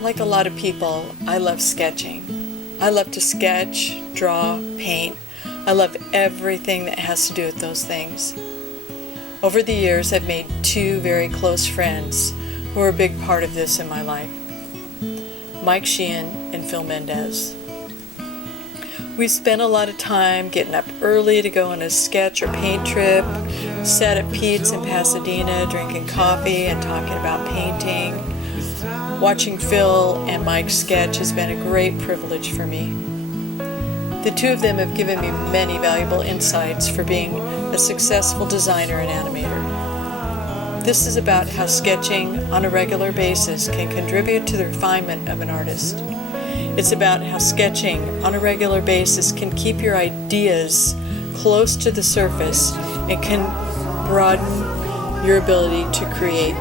like a lot of people, I love sketching. I love to sketch, draw, paint. I love everything that has to do with those things. Over the years, I've made two very close friends who are a big part of this in my life. Mike SHEEHAN and MENDEZ. We spent a lot of time getting up early to go on a sketch or paint trip, sat at Pete's in Pasadena drinking coffee and talking about painting. Watching Phil and Mike sketch has been a great privilege for me. The two of them have given me many valuable insights for being a successful designer and animator. This is about how sketching on a regular basis can contribute to the refinement of an artist. It's about how sketching on a regular basis can keep your ideas close to the surface and can broaden your ability to create.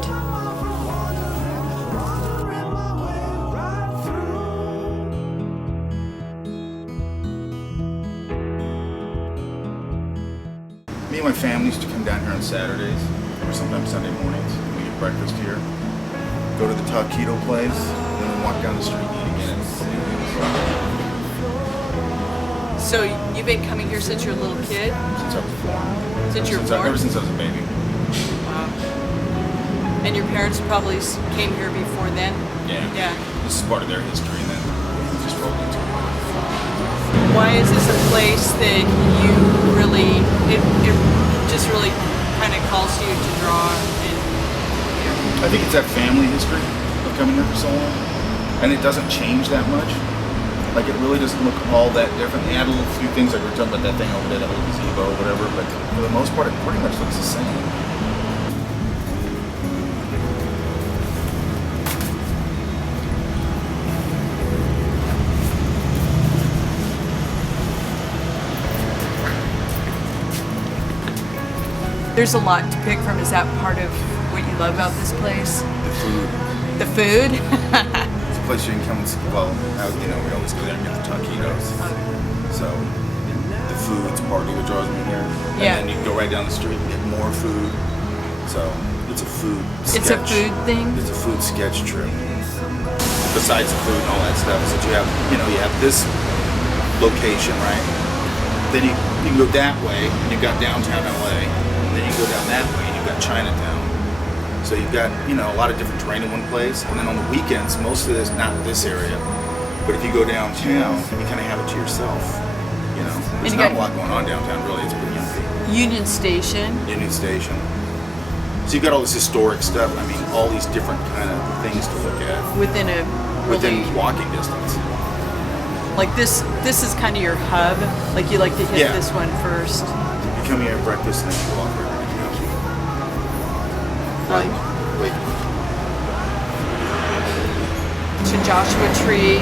Me and my family used to come down here on Saturdays, or sometimes Sunday mornings. We get breakfast here, go to the taquito place, and then we walk down the street and eat again. So you've been coming here since you were a little kid? Since I was born. Since you were born? Ever since I was a baby. Wow. And your parents probably came here before then? Yeah. This is part of their history, and then we just rolled into it. Why is this a place that you really, it just really kind of calls you to draw? And, I think it's that family history of coming here for so long, and it doesn't change that much. Like, it really doesn't look all that different. They add a little few things, like we were talking about that thing over there, that little gazebo or whatever, but for the most part, it pretty much looks the same. There's a lot to pick from. Is that part of what you love about this place? The food. The food? It's a place you can come and see. Well, we always go there and get the taquitos. So the food's partly what draws me here. And then you can go right down the street and get more food. So it's a food sketch. It's a food thing? It's a food sketch trip. Besides the food and all that stuff, is that you have this location, right? Then you can go that way, and you've got downtown LA. Then you go down that way and you've got Chinatown. So you've got, a lot of different terrain in one place. And then on the weekends, most of this, not this area, but if you go downtown, you kind of have it to yourself. There's not a lot going on downtown, really. It's pretty empty. Union Station. So you've got all this historic stuff. I mean, all these different kind of things to look at. Within walking distance. Like this is kind of your hub. Like you like to hit this one first. You come here at breakfast and then you walk right Wait. To Joshua Tree.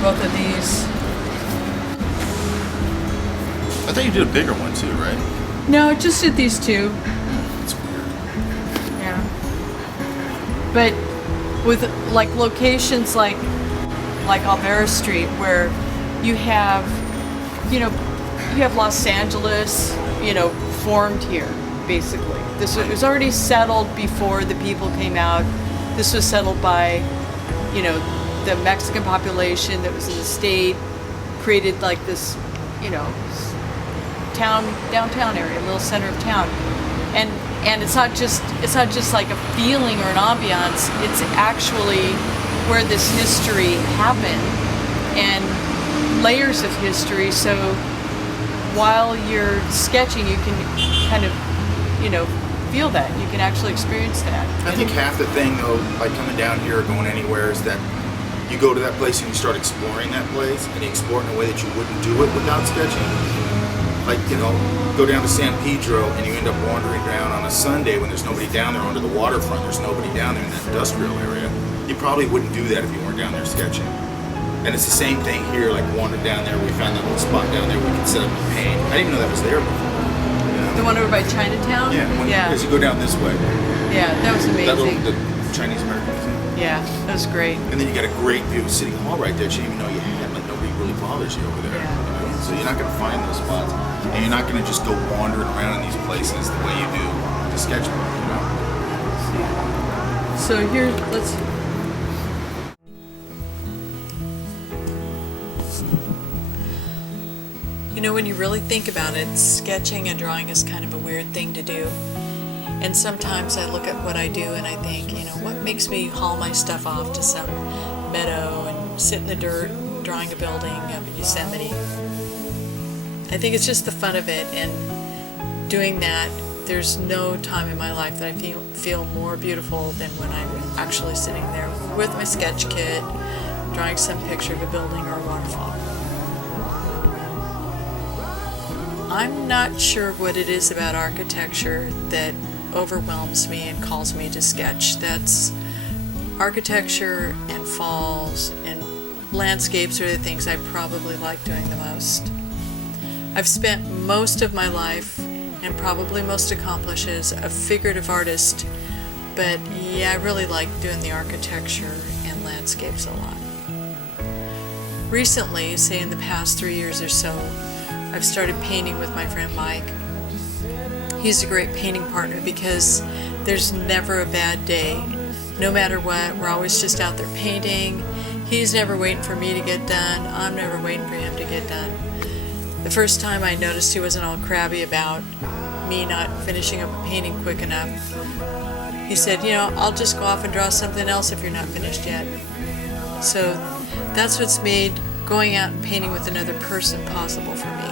Both of these. I thought you did a bigger one too, right? No, just did these two. That's weird. Yeah. But with like locations like Alvera Street, where you have Los Angeles, formed here, basically. It was already settled before the people came out. This was settled by, the Mexican population that was in the state, created like this, downtown area, a little center of town. And it's not just like a feeling or an ambiance, it's actually where this history happened and layers of history. So while you're sketching, you can kind of, feel that. You can actually experience that. I think half the thing, though, by coming down here or going anywhere, is that you go to that place and you start exploring that place, and you explore it in a way that you wouldn't do it without sketching. Like, go down to San Pedro and you end up wandering down on a Sunday when there's nobody down there onto the waterfront. There's nobody down there in that industrial area. You probably wouldn't do that if you weren't down there sketching. And it's the same thing here, like wandering down there, we found that little spot down there where we could set up and paint. I didn't even know that was there before. The one over by Chinatown? Yeah, as you go down this way. Yeah, that was amazing. The Chinese American Museum. Yeah, that was great. And then you got a great view of City Hall right there. You didn't even know you had, like nobody really bothers you over there. Yeah. So you're not going to find those spots. And you're not going to just go wandering around in these places the way you do the sketchbook, So here, let's. You know, when you really think about it, sketching and drawing is kind of a weird thing to do. And sometimes I look at what I do and I think, you know, what makes me haul my stuff off to some meadow and sit in the dirt drawing a building up in Yosemite. I think it's just the fun of it, and doing that, there's no time in my life that I feel more beautiful than when I'm actually sitting there with my sketch kit, drawing some picture of a building or a waterfall. I'm not sure what it is about architecture that overwhelms me and calls me to sketch. That's architecture and falls and landscapes are the things I probably like doing the most. I've spent most of my life, and probably most accomplished, as a figurative artist, but yeah, I really like doing the architecture and landscapes a lot. Recently, say in the past 3 years or so, I've started painting with my friend Mike. He's a great painting partner because there's never a bad day. No matter what, we're always just out there painting. He's never waiting for me to get done. I'm never waiting for him to get done. The first time I noticed he wasn't all crabby about me not finishing up a painting quick enough, he said, you know, I'll just go off and draw something else if you're not finished yet. So that's what's made going out and painting with another person possible for me.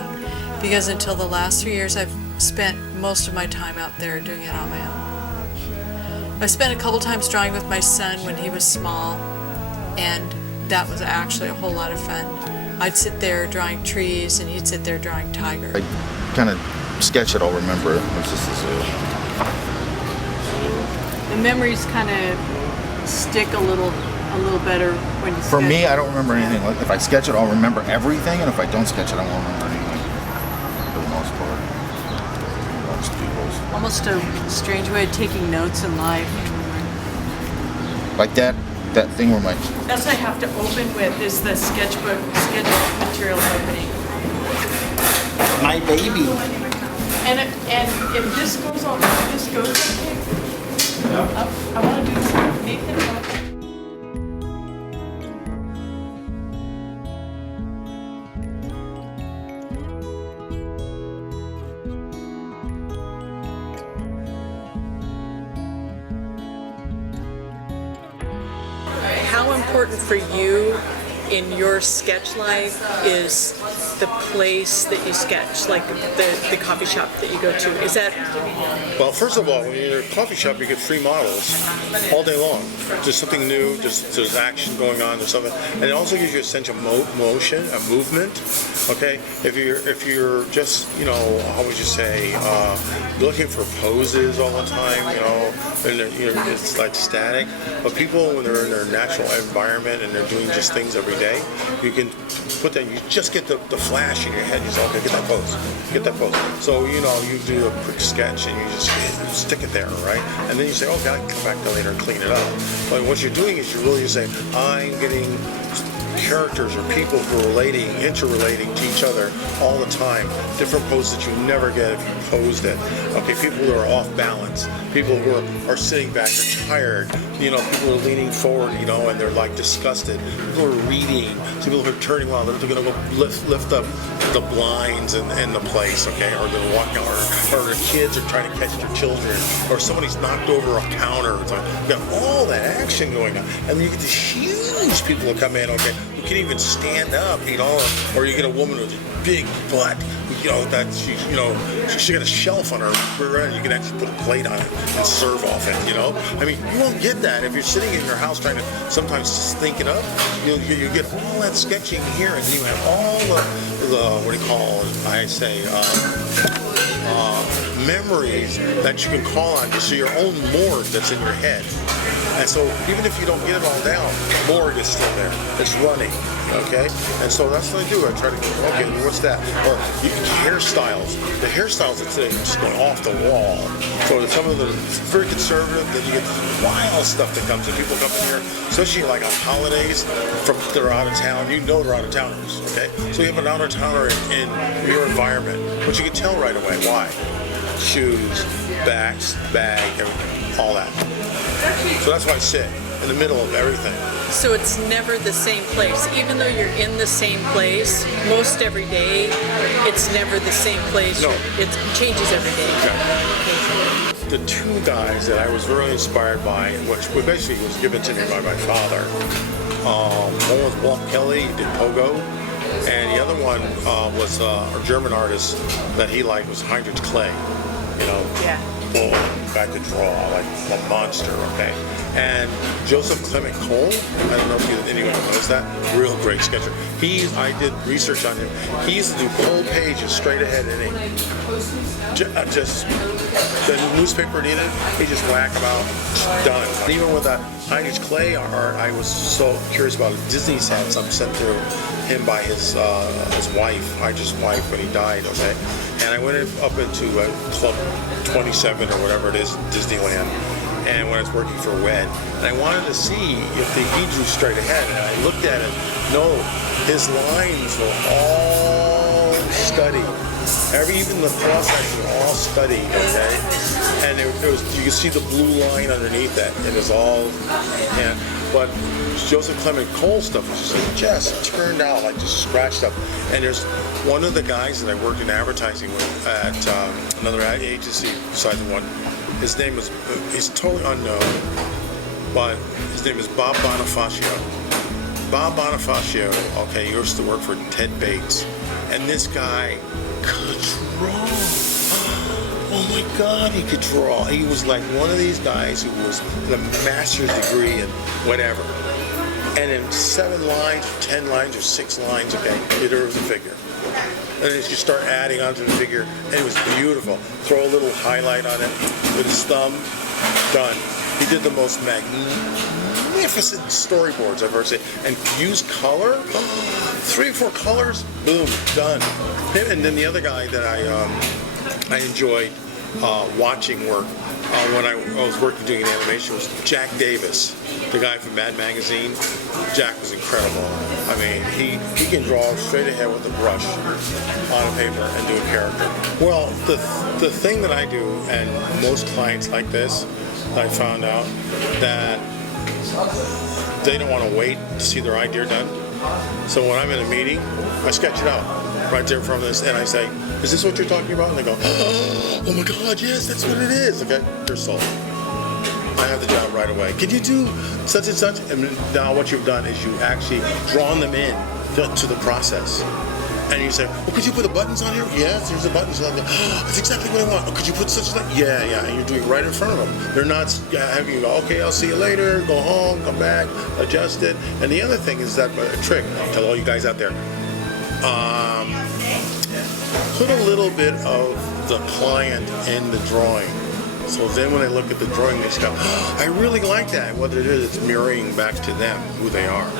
Because until the last 3 years, I've spent most of my time out there doing it on my own. I spent a couple times drawing with my son when he was small, and that was actually a whole lot of fun. I'd sit there drawing trees, and he'd sit there drawing tiger. I kind of sketch it, I'll remember. It's just this, The memories kind of stick a little better when you sketch. For me, I don't remember anything. Like, if I sketch it, I'll remember everything, and if I don't sketch it, I won't remember anything. For the most part. Most people's. Almost a strange way of taking notes in life. Like that thing where my... That's what I have to open with, is the sketchbook material opening. My baby. And if this goes on, this goes up, I want to do this. Nathan, how important for you in your sketch life is the place that you sketch, like the coffee shop that you go to? Is that... Well, first of all, when you're in a coffee shop, you get free models all day long. There's something new, there's action going on, there's something, and it also gives you a sense of motion, a movement. Okay, if you're just, you know, how would you say, looking for poses all the time, you know, and it's like static. But people, when they're in their natural environment and they're doing just things every day, you can put that. You just get the flash in your head. You say, okay, get that pose, get that pose. So you know, you do a quick sketch and you just stick it there, right? And then you say, okay, I can come back to later and clean it up. But what you're doing is you're really saying, I'm getting characters or people who are interrelating to each other all the time. Different poses that you never get if you posed it. Okay, people who are off balance, people who are sitting back, they're tired, you know, people who are leaning forward, you know, and they're like disgusted. People who are reading, people who are turning around, they're going to go lift up the blinds in the place, okay, or they're walking out, or their kids are trying to catch their children, or somebody's knocked over a counter. It's like, you got all that action going on, and then you get these huge people who come in, okay, who can even stand up, you know, or you get a woman with a big butt, you know, that she got a shelf on her rear end, you can actually put a plate on it and serve off it, you know. I mean, you won't get that if you're sitting in your house trying to sometimes just think it up. You get all that sketching here, and then you have all the what do you call it? I say memories that you can call on. So your own morgue that's in your head. And so even if you don't get it all down, the morgue is still there. It's running, okay? And so that's what I do. I try to, okay, what's that? Or hairstyles. The hairstyles that today are just going off the wall. So some of them very conservative, then you get wild stuff that comes in. People come in here, especially like on holidays, they're out of town. You know they're out of towners, okay? So you have an out-of-towner in your environment, but you can tell right away why. Shoes, bag, everything, all that. So that's why I sit in the middle of everything. So it's never the same place. Even though you're in the same place most every day, it's never the same place. No. It changes every day. The two guys that I was really inspired by, which basically was given to me by my father, one was Walt Kelly, he did Pogo, and the other one was a German artist that he liked was Heinrich Clay. You know, Yeah. boom, guy could draw like a monster, okay? And Joseph Clement Cole, I don't know if anyone knows that, real great sketcher. I did research on him. He used to do whole pages straight ahead in ink. Just, the newspaper needed, he just whack them out, done. Even with that Heinrich Clay art, I was so curious about it. Disney's had some sent to him by his wife, Heinrich's wife, when he died, okay? And I went up into Club 27 or whatever it is, Disneyland, and when I was working for WED, and I wanted to see if he drew straight ahead, and I looked at it. No, his lines were all studied. Even the cross section were all studied, okay? And it was, you can see the blue line underneath that. It was all, but Joseph Clement Cole stuff was just turned out like just scratched up. And there's one of the guys that I worked in advertising with at another agency besides the one. His name he's totally unknown, but his name is Bob Bonifacio. Bob Bonifacio, okay, used to work for Ted Bates, and this guy could draw. Oh my God, he could draw. He was like one of these guys who was a master's degree in whatever. And in 7 lines, or 10 lines, or 6 lines, okay, there was a figure. And then you start adding onto the figure, and it was beautiful. Throw a little highlight on it with his thumb, done. He did the most magnificent storyboards I've ever seen. And use color, 3 or 4 colors, boom, done. And then the other guy that I enjoyed watching work when I was working doing an animation was Jack Davis, the guy from Mad Magazine. Jack was incredible. I mean, he can draw straight ahead with a brush on a paper and do a character. Well, the thing that I do, and most clients like this, I found out that they don't want to wait to see their idea done. So when I'm in a meeting, I sketch it out right there from this, and I say, is this what you're talking about? And they go, oh my God, yes, that's what it is. Okay, they're sold. I have the job right away. Can you do such and such? And now what you've done is you've actually drawn them in to the process. And you say, well, could you put the buttons on here? Yes, there's the buttons. Like, oh, that's exactly what I want. Oh, could you put such and such? Yeah, yeah. And you're doing it right in front of them. They're not having you go, okay, I'll see you later, go home, come back, adjust it. And the other thing is that a trick, I'll tell all you guys out there, put a little bit of the client in the drawing. So then when they look at the drawing, they go, oh, I really like that. What it is, it's mirroring back to them who they are.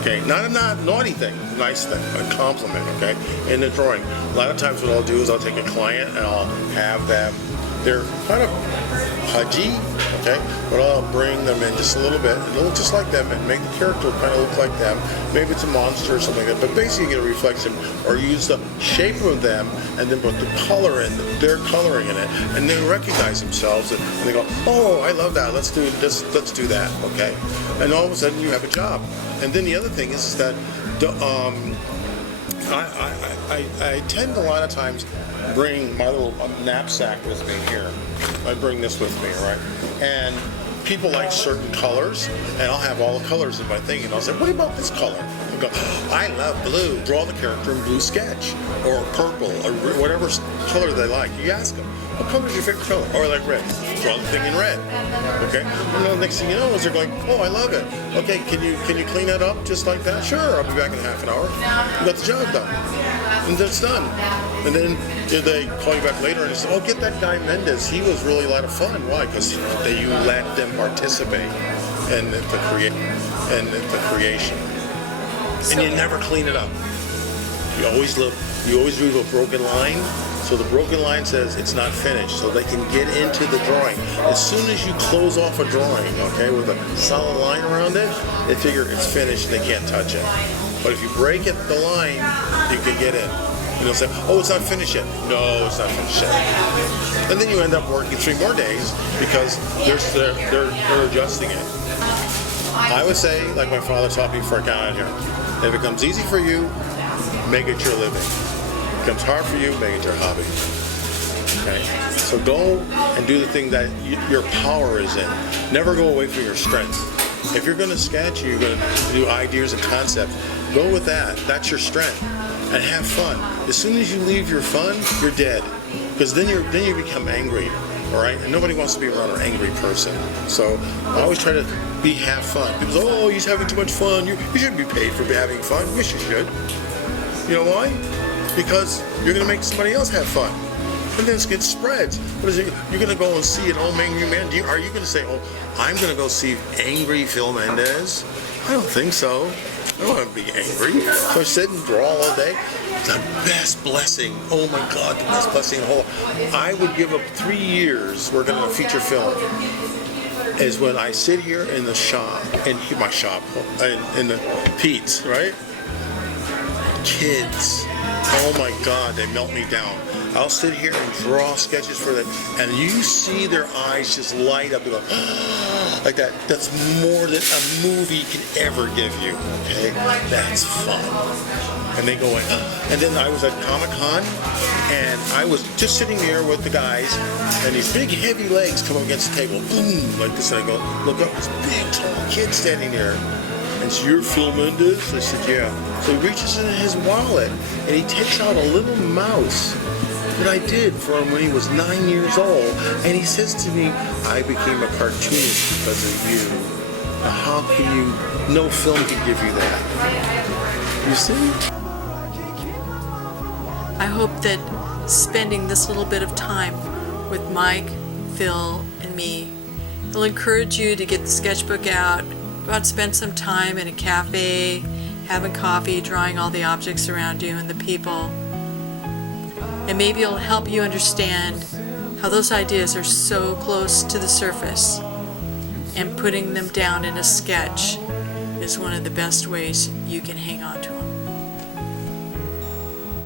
Okay, not a naughty thing, nice thing, a compliment, okay, in the drawing. A lot of times what I'll do is I'll take a client and I'll have them, they're kind of pudgy, okay, but I'll bring them in just a little bit, and look just like them, and make the character kind of look like them. Maybe it's a monster or something like that, but basically get a reflection, or use the shape of them, and then put the color in, their coloring in it, and they recognize themselves, and they go, oh, I love that, let's do that, okay, and all of a sudden you have a job. And then the other thing is that I tend a lot of times bring my little knapsack with me here. I bring this with me, right? And people like certain colors, and I'll have all the colors in my thing, and I'll say, what about this color? And go, oh, I love blue. Draw the character in blue sketch, or purple, or whatever color they like. You ask them, what color is your favorite color? Or like red. Draw the thing in red. Okay? And the next thing you know is they're going, oh, I love it. Okay, can you clean that up just like that? Sure, I'll be back in half an hour. You got the job done. And then it's done. And then they call you back later and they say, oh, get that guy Mendez. He was really a lot of fun. Why? Because you let them participate in the creation. And you never clean it up. You always leave a broken line. So the broken line says it's not finished, so they can get into the drawing. As soon as you close off a drawing, okay, with a solid line around it, they figure it's finished and they can't touch it. But if you break the line, you can get in. And they'll say, oh, it's not finished yet. No, it's not finished yet. And then you end up working 3 more days because they're adjusting it. I would say, like my father taught me before I got out here, if it comes easy for you, make it your living. If it comes hard for you, make it your hobby. Okay? So go and do the thing that your power is in. Never go away from your strength. If you're going to sketch, you're going to do ideas and concepts, go with that. That's your strength. And have fun. As soon as you leave your fun, you're dead. Because then you become angry. All right? And nobody wants to be around an angry person. So I always try to have fun. People say, oh, he's having too much fun. You shouldn't be paid for having fun. Yes, you should. You know why? Because you're going to make somebody else have fun. And then it spreads. What is it? You're going to go and see an old angry man? Are you going to say, oh, I'm going to go see angry Phil Mendez? I don't think so. I don't want to be angry. So I sit and draw all day. The best blessing. Oh my God, the best blessing in the whole. I would give up 3 years working on a feature film. Is when I sit here in the shop, in my shop, in the Pete's, right? Kids. Oh my God, they melt me down. I'll sit here and draw sketches for them, and you see their eyes just light up and go, like that. That's more than a movie can ever give you, okay? That's fun. And they go in. And then I was at Comic-Con, and I was just sitting there with the guys, and these big, heavy legs come up against the table, boom, like this, and I go, look up, this big, tall kid standing there. And so, you're Phil Mendez? I said, yeah. So he reaches into his wallet, and he takes out a little mouse that I did for him when he was 9 years old, and he says to me, I became a cartoonist because of you. Now how can you, no film can give you that. You see? I hope that spending this little bit of time with Mike, Phil, and me will encourage you to get the sketchbook out, go out and spend some time in a cafe, having coffee, drawing all the objects around you and the people. And maybe it'll help you understand how those ideas are so close to the surface, and putting them down in a sketch is one of the best ways you can hang on to them.